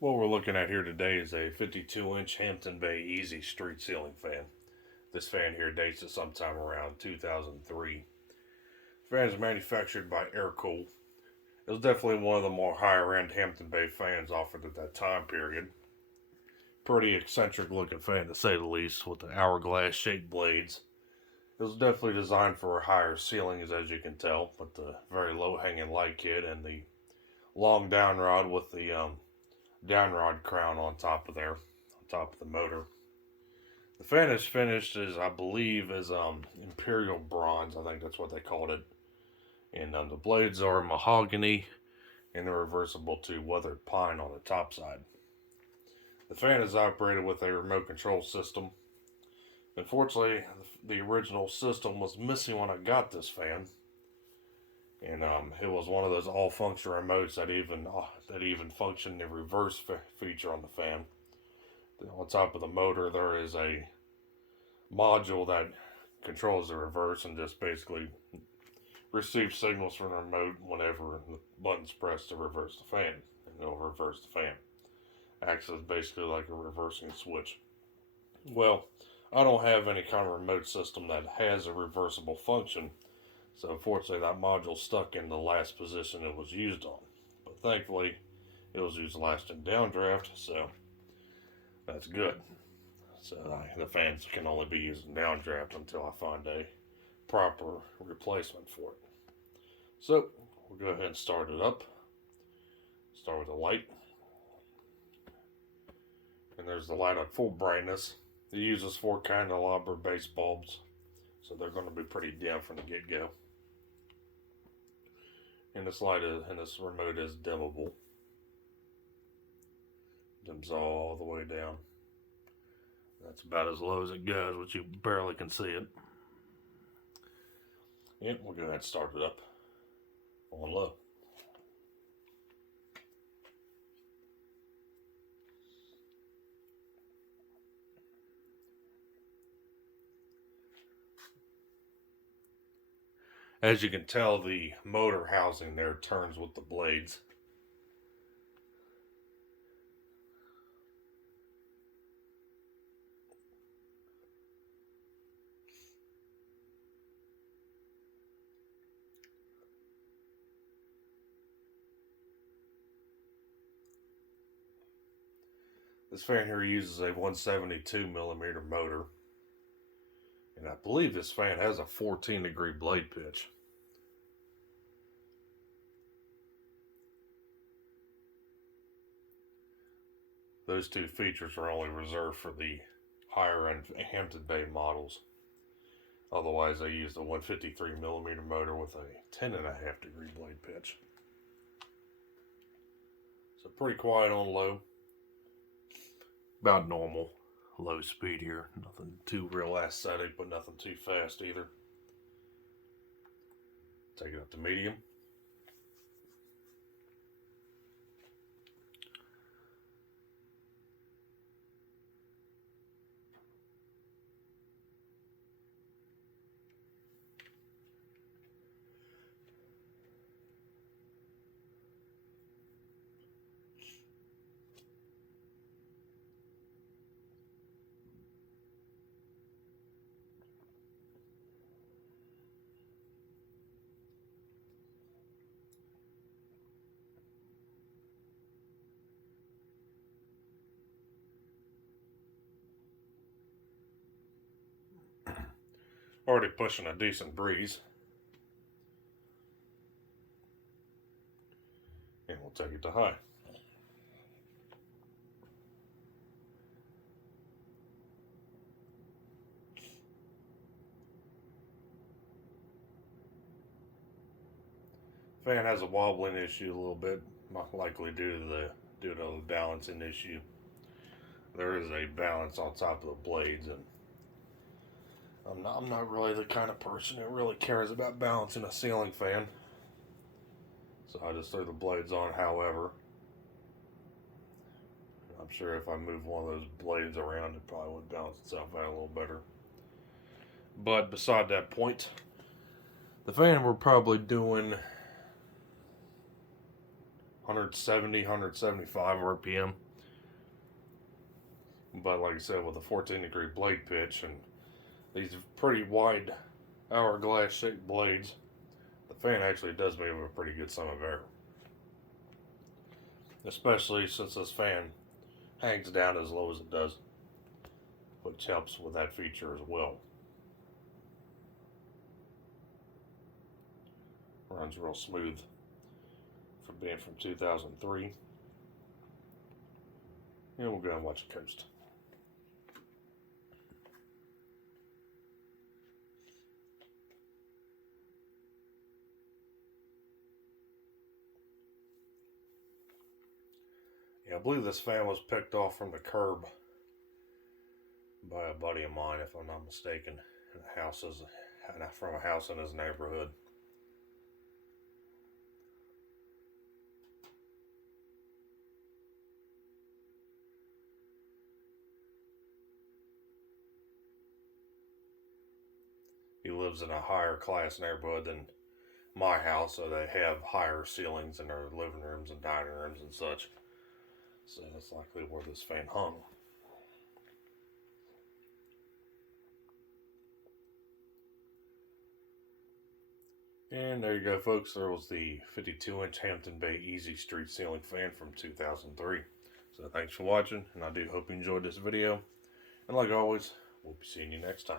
What we're looking at here today is a 52-inch Hampton Bay Easy street ceiling fan. This fan here dates to sometime around 2003. The fan is manufactured by Aircool. It was definitely one of the more higher end Hampton Bay fans offered at that time period. Pretty eccentric looking fan to say the least, with the hourglass shaped blades. It was definitely designed for higher ceilings, as you can tell, with the very low hanging light kit and the long downrod with the downrod crown on top of there, on top of the motor. The fan is finished as I believe as Imperial bronze. I think that's what they called it. And the blades are mahogany, and they're reversible to weathered pine on the top side. The fan is operated with a remote control system. Unfortunately, the original system was missing when I got this fan, and it was one of those all-function remotes that even functioned the reverse feature on the fan. On top of the motor, there is a module that controls the reverse and just basically receives signals from the remote whenever the button's pressed to reverse the fan, and it'll reverse the fan. Acts as basically like a reversing switch. Well, I don't have any kind of remote system that has a reversible function, so unfortunately that module's stuck in the last position it was used on. But thankfully, it was used last in downdraft, so that's good. So the fans can only be used in downdraft until I find a proper replacement for it. So we'll go ahead and start it up. Start with the light. And there's the light at full brightness. It uses 4 candelabra base bulbs, so they're going to be pretty dim from the get-go. And this remote is dimmable. Dims all the way down. That's about as low as it goes, which you barely can see it. And we'll go ahead and start it up on low. As you can tell, the motor housing there turns with the blades. This fan here uses a 172 millimeter motor, and I believe this fan has a 14-degree blade pitch. Those two features are only reserved for the higher end Hampton Bay models. Otherwise, they use the 153 millimeter motor with a 10.5-degree blade pitch. So pretty quiet on low. About normal low speed here. Nothing too real aesthetic, but nothing too fast either. Take it up to medium. Already pushing a decent breeze. And we'll take it to high. Fan has a wobbling issue a little bit, likely due to the balancing issue. There is a balance on top of the blades, and I'm not really the kind of person that really cares about balancing a ceiling fan. So I just throw the blades on however. I'm sure if I move one of those blades around, it probably would balance itself out a little better. But beside that point, the fan we're probably doing 170, 175 RPM. But like I said, with a 14-degree blade pitch and these pretty wide hourglass shaped blades, the fan actually does move a pretty good sum of air. Especially since this fan hangs down as low as it does, which helps with that feature as well. Runs real smooth for being from 2003. And we'll go and watch it coast. Yeah, I believe this fan was picked off from the curb by a buddy of mine, if I'm not mistaken, from a house in his neighborhood. He lives in a higher class neighborhood than my house, so they have higher ceilings in their living rooms and dining rooms and such. So that's likely where this fan hung. And there you go, folks. There was the 52-inch Hampton Bay Easy Street Ceiling Fan from 2003. So thanks for watching, and I do hope you enjoyed this video. And like always, we'll be seeing you next time.